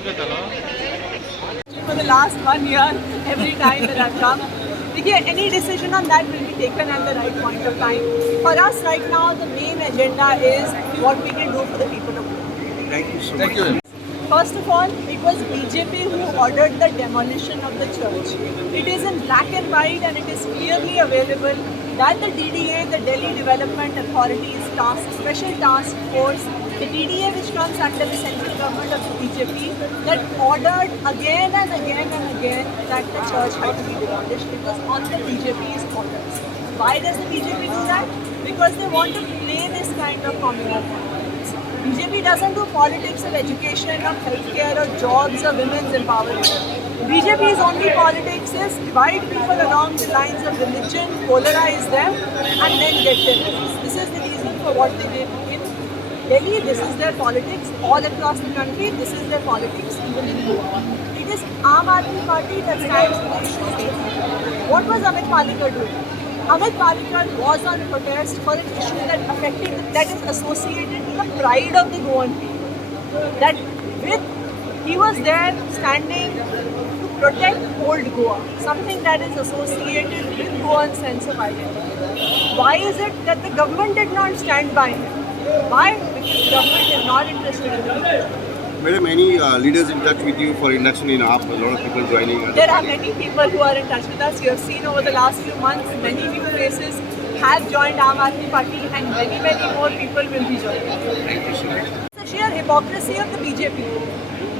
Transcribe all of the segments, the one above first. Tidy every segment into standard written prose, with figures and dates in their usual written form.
For the last 1 year, every time that I've come, any decision on that will be taken at the right point of time. For us right now, the main agenda is what we can do for the people of Goa. Thank you so much. First of all, it was BJP who ordered the demolition of the church. It is in black and white and it is clearly available that the DDA, the Delhi Development Authority's special task force, the DDA which comes under the central government of the BJP, that ordered again and again and again that the church had to be demolished. It was on the BJP's orders. Why does the BJP do that? Because they want to play this kind of communal politics. BJP doesn't do politics of education, of healthcare, or jobs, or women's empowerment. BJP's only politics is divide people along the lines of religion, polarize them, and then get their votes. This is the reason for what they did in Delhi. This is their politics. All across the country, this is their politics, even in Goa. It is Aam Aadmi Party that stands for the issues. What was Amit Palekar doing? Amit Palekar was on protest for an issue that is associated to the pride of the Goan people. He was there standing to protect old Goa, something that is associated with Goan sense of identity. Why is it that the government did not stand by him? Why? Because the government is not interested in the people. Madam, any leaders in touch with you for induction in AAP? A lot of people joining. There are many people who are in touch with us. You have seen over the last few months, many new faces have joined Aam Aadmi Party and many more people will be joining. Thank you so much. The sheer hypocrisy of the BJP.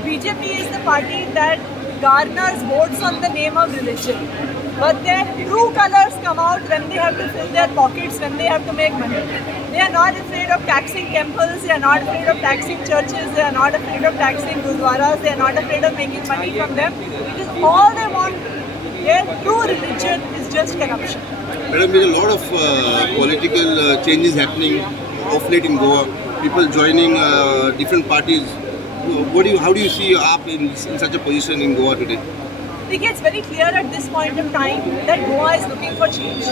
BJP is the party that garners votes on the name of religion. But their true colors come out when they have to fill their pockets, when they have to make money. They are not afraid of taxing temples, they are not afraid of taxing churches, they are not afraid of taxing gurdwaras, they are not afraid of making money from them. Because all they want, their true religion is just corruption. Madam, there are a lot of political changes happening of late in Goa. People joining different parties. How do you see AAP in such a position in Goa today? It's very clear at this point of time that Goa is looking for change.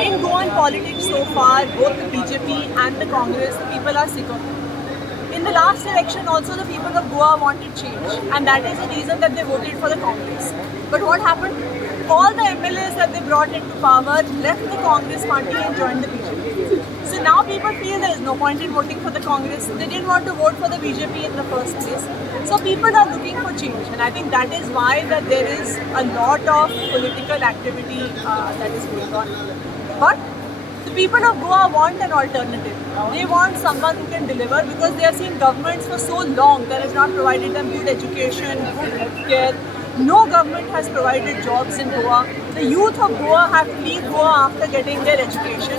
In Goan politics so far, both the BJP and the Congress, the people are sick of it. In the last election also, the people of Goa wanted change, and that is the reason that they voted for the Congress. But what happened? All the MLAs that they brought into power left the Congress party and joined the BJP. So now people feel there is no point in voting for the Congress. They didn't want to vote for the BJP in the first place. So people are looking for change, and I think that is why that there is a lot of political activity that is going on. But the people of Goa want an alternative. They want someone who can deliver because they have seen governments for so long that has not provided them good education, good healthcare. No government has provided jobs in Goa. The youth of Goa have to leave Goa after getting their education.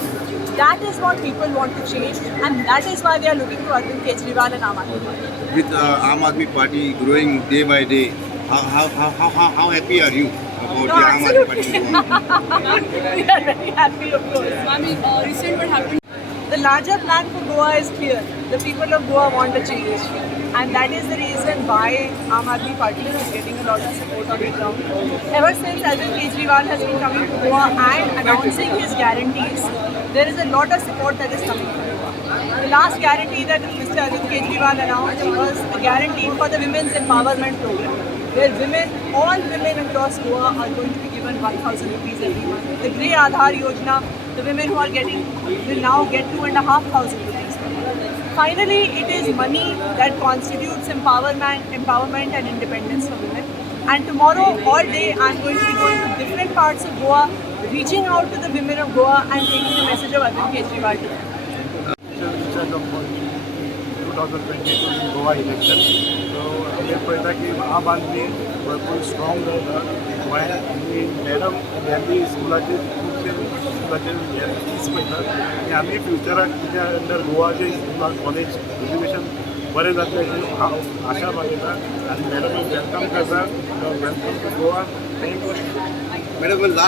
That is what people want to change, and that is why they are looking to Arvind Kejriwal and Aam Aadmi Party. With Aam Aadmi Party growing day by day, how happy are you about the Aam Aadmi Party? We are very happy, of course. Recent what happened? The larger plan for Goa is clear. The people of Goa want a change. And that is the reason why Aam Aadmi Party is getting a lot of support on the ground. Ever since Arvind Kejriwal has been coming to Goa and announcing his guarantees, there is a lot of support that is coming from Goa. The last guarantee that Mr. Arvind Kejriwal announced was the guarantee for the Women's Empowerment Program, where all women across Goa are going to be given 1,000 rupees every month. The Grey Aadhaar Yojana, the women who are getting will now get 2,500 rupees per month. Finally, it is money that constitutes empowerment and independence for women. And tomorrow, all day, I am going to be going to different parts of Goa, reaching out to the women of Goa and taking the message of Arvind Kejriwal to them. 2022 Goa election तो ये पता कि आम आदमी भरपूर strong गोंयांत madam ह्यांनी स्कुलाचे fees पळयतात आनी आमी फ्युचराक कित्या अंडर गोवाचे स्कुलान कॉलेज एज्युकेशन बरें जातलें अशी हांव आशा बाळगीता आनी मॅडम वेलकम करता welcome to Goa thank you Madam, one last